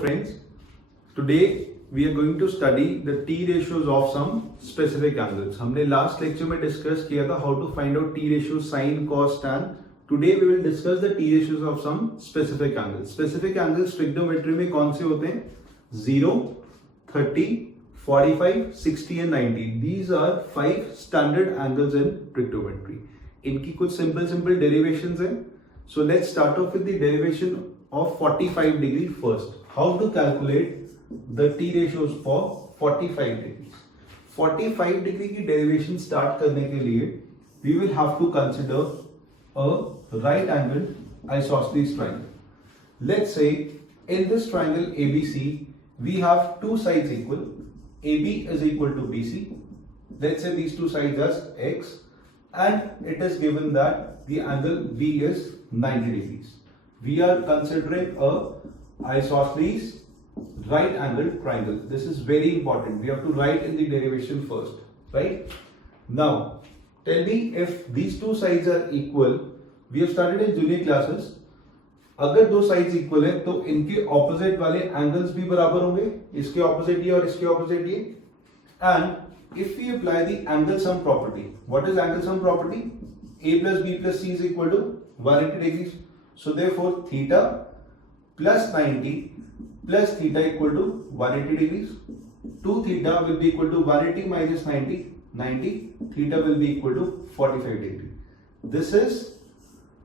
friends, today we are going to study the T ratios of some specific angles. हमने last lecture में discuss किया था how to find out T ratios, sin, cos, tan. Today we will discuss the T ratios of some specific angles. Specific angles trigonometry में कौन से होते हैं? 0, 30, 45, 60 and 90. These are 5 standard angles in trigonometry. इनकी कुछ simple derivations हैं. So let's start off with the derivation of 45 degree first. How to calculate the T ratios for 45 degrees. 45 degree की derivation start करने के लिए we will have to consider a right angle isosceles triangle. Let's say in this triangle ABC we have two sides equal. AB is equal to BC. Let's say these two sides as X, and it is given that the angle B is 90 degrees. We are considering a isosceles right angle triangle. This is very important. We have to write in the derivation first, right? Now, tell me if these two sides are equal. We have started in junior classes. अगर दो sides equal है तो इनके opposite वाले angles भी बराबर होंगे. इसके opposite ये और इसके opposite ये. And if we apply the angle sum property, what is angle sum property? A plus B plus C is equal to 180 degrees. So therefore theta plus 90 plus theta equal to 180 degrees. 2 theta will be equal to 180 minus 90. 90 theta will be equal to 45 degree. This is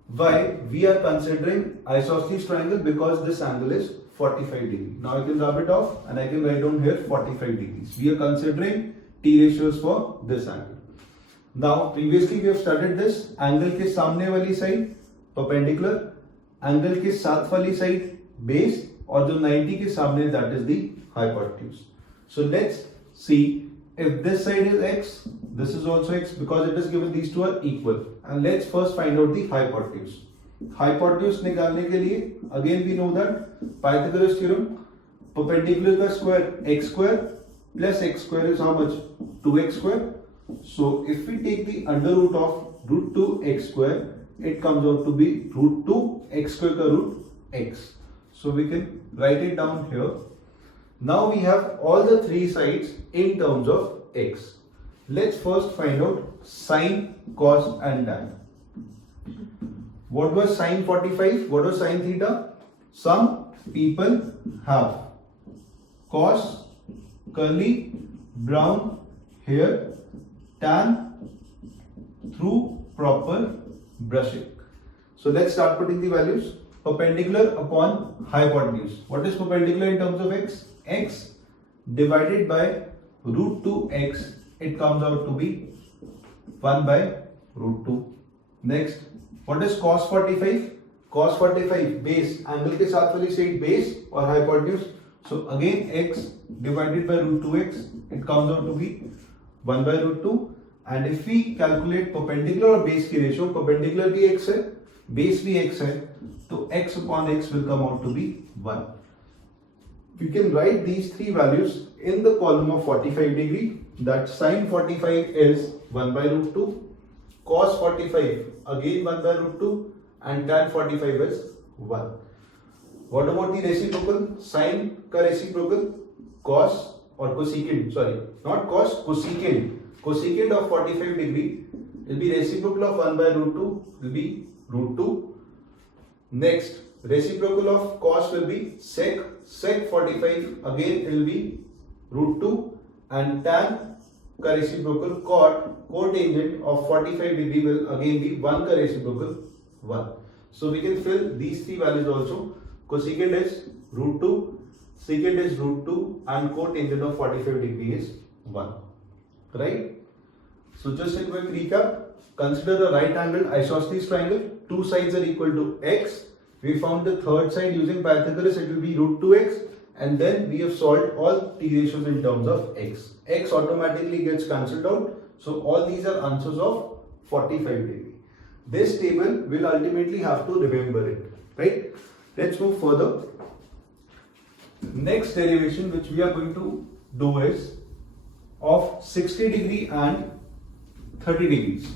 why we are considering isosceles triangle, because this angle is 45 degree. Now I can rub it off and I can write down here 45 degrees. We are considering T ratios for this angle. Now previously we have studied this angle के सामने वाली side perpendicular, angle के साथ वाली side base, और जो 90 के सामने that is the hypotenuse. So let's see if this side is x, this is also x, because it is given these two are equal. And let's first find out the hypotenuse. Hypotenuse निकालने के लिए again we know that Pythagoras theorem, perpendicular का square x square plus x square is how much? 2x square. So if we take the under root of root 2 x square, it comes out to be root 2 x square ka root x. So we can write it down here. Now we have all the three sides in terms of x. Let's first find out sine, cos and tan. What was sine 45? What was sine theta? Some people have cos, curly, brown hair, tan through proper brushing. So let's start putting the values. Perpendicular upon hypotenuse. What is perpendicular in terms of x? X divided by root 2x, it comes out to be 1 by root 2. Next, what is cos 45? Cos 45 base, angle के साथ वाली side base और hypotenuse. So again x divided by root 2x, it comes out to be 1 by root 2. And if we calculate perpendicular और base की ratio, perpendicular भी x है, base भी x है, तो x upon x will come out to be 1. We can write these three values in the column of 45 degree. That sine 45 is 1 by root 2, cos 45 again 1 by root 2, and tan 45 is 1. What about the reciprocal? Sine का reciprocal cos or cosecant, sorry, not cos, cosecant. Cosecant of 45 degree will be reciprocal of 1 by root 2 will be root 2. Next, reciprocal of cos will be sec. Sec 45 again it will be root 2, and tan का reciprocal cot, cotangent of 45 degree will again be 1 का reciprocal 1. So we can fill these three values also. Cosecant is root 2, secant is root 2, and cotangent of 45 degree is 1. Right? So just a quick recap. Consider a right angle isosceles triangle. Two sides are equal to x. We found the third side using Pythagoras. It will be root 2x. And then we have solved all t ratios in terms of x. X automatically gets cancelled out. So all these are answers of 45 degree. This table will ultimately have to remember it. Right? Let's move further. Next derivation which we are going to do is of 60 degree and 30 degrees.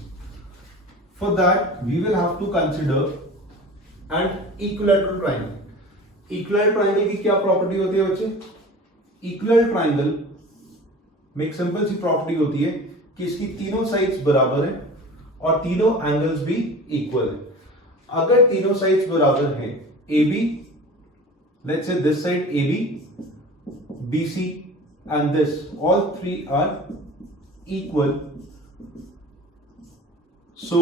For that, we will have to consider an equilateral triangle. Equal triangle की क्या property होती है बच्चे? Equal triangle में एक simple सी property होती है कि इसकी तीनों साइड्स बराबर हैं और तीनों एंगल्स भी इक्वल है। अगर तीनों साइड्स बराबर हैं, A B, let's say this side A B, B C and this, all three are equal, so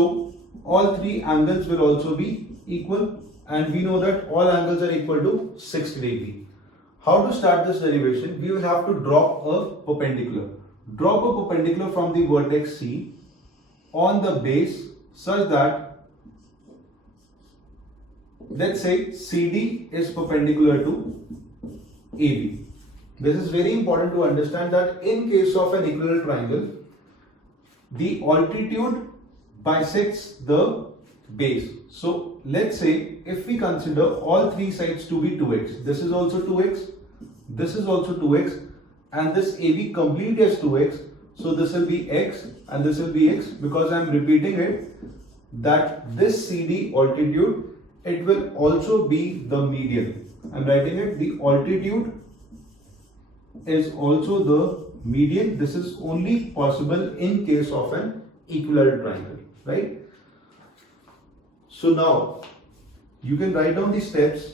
all three angles will also be equal, and we know that all angles are equal to 60 degree. How to start this derivation? We will have to drop a perpendicular. Drop a perpendicular from the vertex C on the base such that, let's say CD is perpendicular to AB. This is very important to understand that in case of an equilateral triangle, the altitude bisects the base. So let's say if we consider all three sides to be 2x, this is also 2x, this is also 2x, and this AB complete is 2x, so this will be x and this will be x, because I am repeating it that this CD altitude, it will also be the median. I am writing it, the altitude is also the median. This is only possible in case of an equilateral triangle, right? So now you can write down the steps.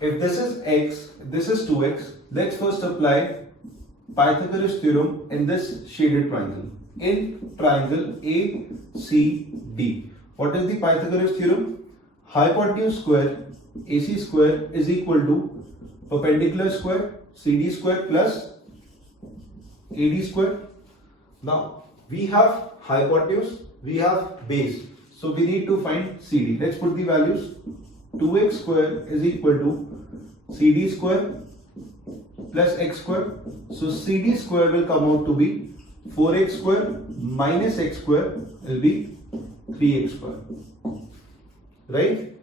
If this is x, this is 2x, let's first apply Pythagoras theorem in this shaded triangle. In triangle ACD, what is the Pythagoras theorem? Hypotenuse square AC square is equal to perpendicular square CD square plus AD square. Now we have hypotenuse, we have base, so we need to find CD. Let's put the values. 2x square is equal to CD square plus x square. So CD square will come out to be 4x square minus x square will be 3x square. Right?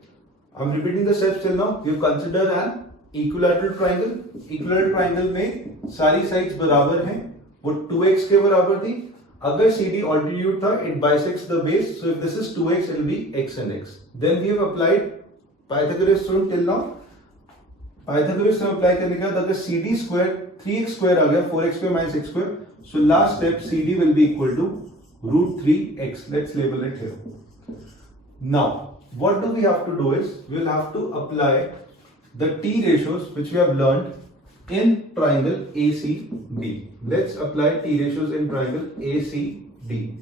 I'm repeating the steps till now. You consider an equilateral triangle. Equilateral triangle में सारी sides बराबर हैं, वो 2x के बराबर थी. अगर CD altitude था, it bisects the base, so if this is 2x, it will be x and x. Then we have applied Pythagoras theorem till now. Pythagoras theorem apply करने के बाद अगर CD square 3x square आ गया, 4x square minus x square, so last step CD will be equal to root 3x. Let's label it here. Now what do we have to do is we will have to apply the T ratios which we have learned in triangle ACD. Let's apply T ratios in triangle ACD.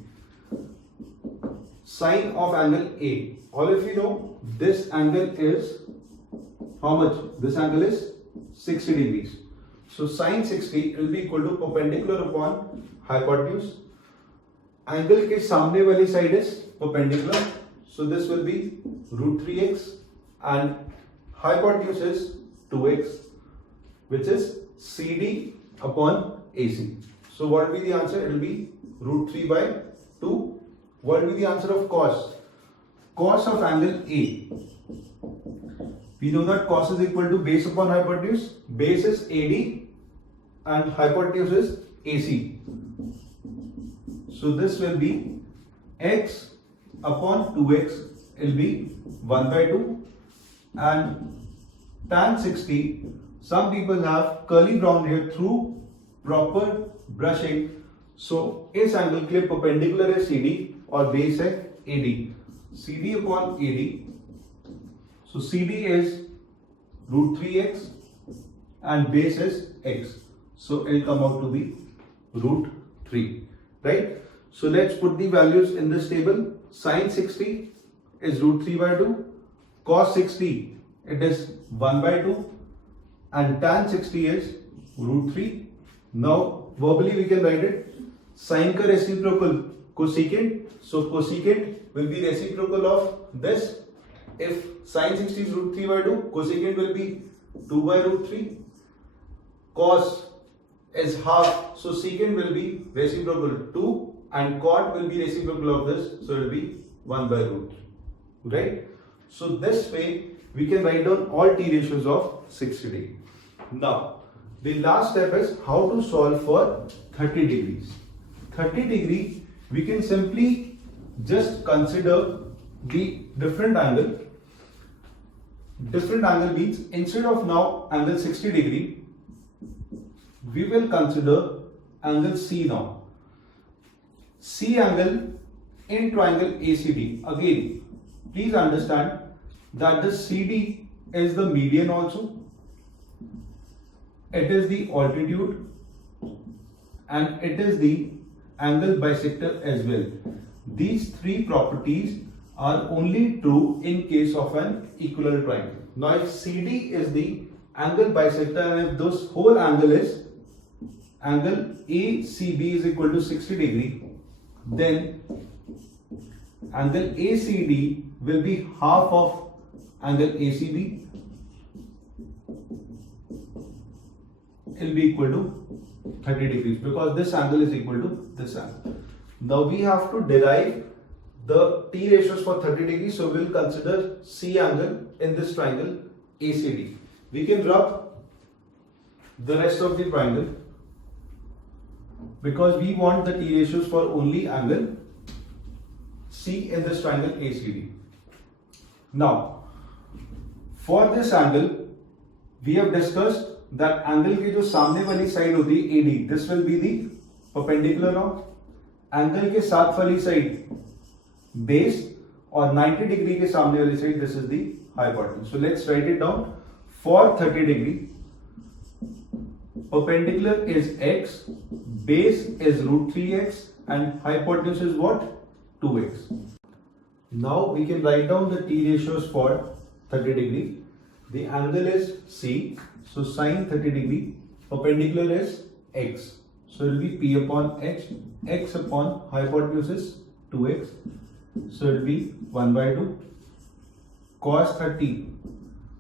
Sine of angle A. All of you know this angle is how much? This angle is 60 degrees. So sine 60 will be equal to perpendicular upon hypotenuse. Angle के सामने वाली side is perpendicular. So this will be root 3x and hypotenuse is 2x, which is CD upon AC. So what will be the answer? It will be root 3 by 2. What will be the answer of cos? Cos of angle A. We know that cos is equal to base upon hypotenuse. Base is AD and hypotenuse is AC. So this will be x upon 2x, it will be 1 by 2. And tan 60, some people have curly brown hair through proper brushing. So इस angle के लिए perpendicular है CD और base है AD. CD upon AD. So CD is root 3x and base is x. So it will come out to be root 3. Right? So let's put the values in this table. Sin 60 is root 3 by 2. Cos 60, it is 1 by 2, and tan 60 is root 3. Now verbally we can write it. Sin का reciprocal cosecant, so cosecant will be reciprocal of this. If sin 60 is root 3 by 2, cosecant will be 2 by root 3. Cos is half, so secant will be reciprocal 2, and cot will be reciprocal of this, so it will be 1 by root 3. Right? So this way we can write down all T ratios of 60 degree. Now the last step is how to solve for 30 degrees. 30 degree we can simply just consider the different angle. Different angle means instead of now angle 60 degree, we will consider angle C now. C angle in triangle ACD. Again, please understand that the CD is the median also. It is the altitude and it is the angle bisector as well. These three properties are only true in case of an equilateral triangle. Now if CD is the angle bisector and if this whole angle is angle ACB is equal to 60 degree, then angle ACD will be half of angle ACB. It will be equal to 30 degrees because this angle is equal to this angle. Now we have to derive the T ratios for 30 degrees, so we will consider C angle in this triangle ACD. We can rub the rest of the triangle because we want the T ratios for only angle C in this triangle ACD. Now, for this angle, we have discussed that angle की जो सामने वाली side होती है AD, this will be the perpendicular of angle के साथ वाली side base और 90 degree के सामने वाली side this is the hypotenuse. So let's write it down. For 30 degree, perpendicular is x, base is root 3x and hypotenuse is what? 2x. Now we can write down the T ratios for 30 degree. The angle is C, so sine 30 degree, perpendicular is x. So it will be P upon H, x upon hypotenuse is 2x. So it will be 1 by 2. Cos 30.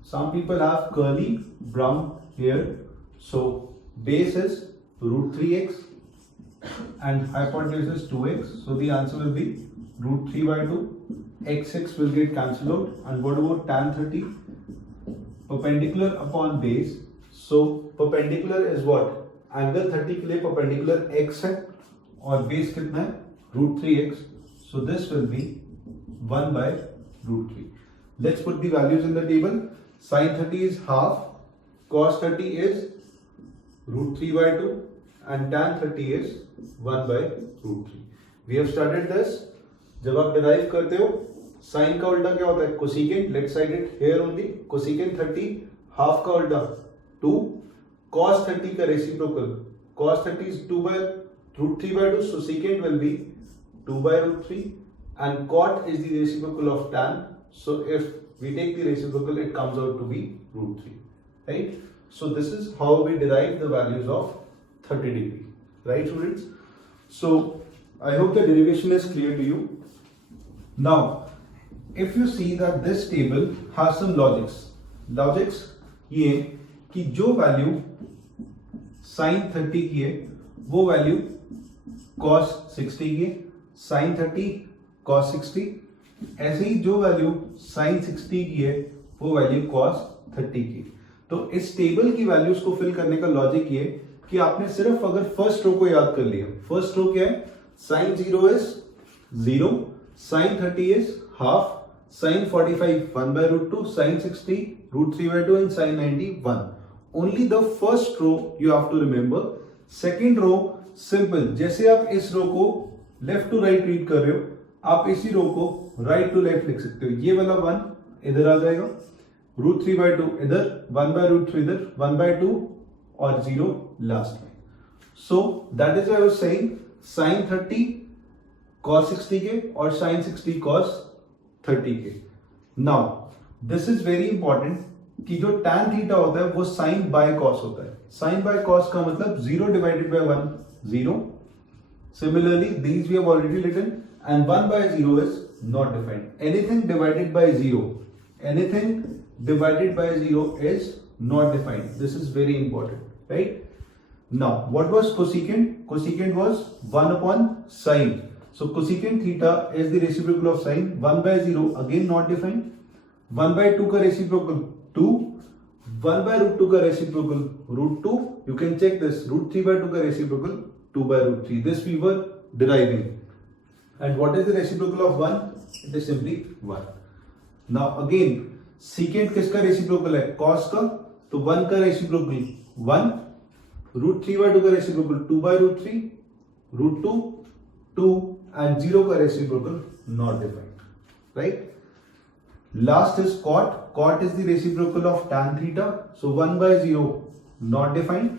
Some people have curly brown hair. So base is root 3x and hypotenuse is 2x. So the answer will be root 3 by 2. x6 will get cancelled out. And what about tan 30? Perpendicular upon base. So perpendicular is what? Angle 30 के लिए perpendicular x है और base कितना है? Root 3x. So this will be 1 by root 3. Let's put the values in the table. Sin 30 is half, cos 30 is root 3 by 2 and tan 30 is 1 by root 3. We have studied this. जब आप derive करते हो, sin का उल्टा क्या होता है? Cosecant. Let's write it here only. Cosecant 30, half का उल्टा 2, cos 30 का reciprocal. Cos 30 is 2 by root 3 by 2, so secant will be 2 by root 3 and cot is the reciprocal of tan. So if we take the reciprocal, it comes out to be root 3, right? So this is how we derive the values of 30 degree, right students? So I hope the derivation is clear to you. Now, if you see that this table has some logics ये कि जो value sin 30 की है, वो value cos 60 की है, sin 30 cos 60, ऐसे ही जो वैल्यू sin 60 की है वो वैल्यू cos 30 की। तो इस टेबल की वैल्यूज को फिल करने का लॉजिक ये कि आपने सिर्फ अगर फर्स्ट रो को याद कर लिया, फर्स्ट रो क्या है? sin 0 is 0, sin 30 is half, sin 45 1 by root 2, sin 60 root 3 by 2 and sin 90 1. Only the first row you have to remember. Second row simple, जैसे आप इस रो को लेफ्ट टू राइट रीड कर रहे हो, आप इसी रो को राइट टू लेफ्ट लिख सकते हो। ये वाला 1 इधर आ जाएगा, रूट 3 by 2 इधर, 1 by root 3 इधर, 1 by 2 और 0 लास्ट में। So that is I was saying sin 30 cos 60 के और sin 60 cos 30 के। Now this is very important कि जो tan थीटा होता है वो sin by cos होता है। sin by cos का मतलब 0 divided by 1 0. Similarly, these we have already written and 1 by 0 is not defined. Anything divided by 0 is not defined. This is very important, right? Now, what was cosecant? Cosecant was 1 upon sine. So, cosecant theta is the reciprocal of sine. 1 by 0 again not defined. 1 by 2 ka reciprocal 2. 1 by root 2 ka reciprocal root 2. You can check this. Root 3 by 2 ka reciprocal 2 by root 3. This we were deriving. And what is the reciprocal of 1? It is simply 1. Now again, secant किसका reciprocal है? Cos का, तो 1 का reciprocal 1, √3/2 का reciprocal 2/√3, √2 2 and 0 का reciprocal not defined, right? Last is cot. Cot is the reciprocal of tan theta, so 1/0 not defined.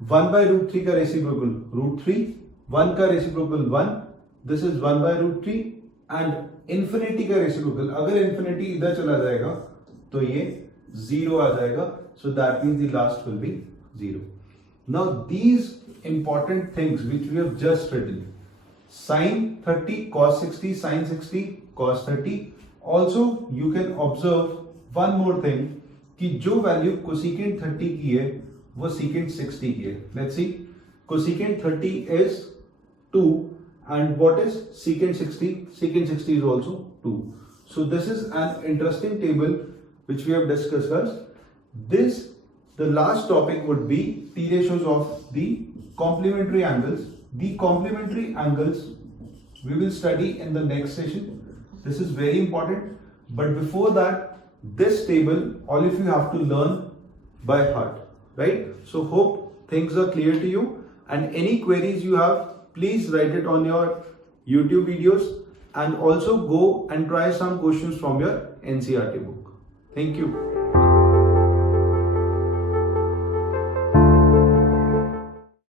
1/√3 का reciprocal √3, 1 का reciprocal 1, this is 1/√3 and infinity का रेसिप्रोकल, अगर infinity इधर चला जाएगा तो ये 0 आ जाएगा, so that means the last will be 0. Now these important things which we have just written, sin 30 cos 60, sin 60 cos 30. Also you can observe one more thing कि जो वैल्यू cosecant 30 की है वो secant 60 की है. Let's see, cosecant 30 is 2 and what is secant 60? Secant 60 is also 2. So this is an interesting table which we have discussed. The last topic would be T ratios of the complementary angles. The complementary angles we will study in the next session. This is very important. But before that, this table, all of you have to learn by heart, right? So hope things are clear to you. And any queries you have, please write it on your YouTube videos and also go and try some questions from your NCERT book. Thank you.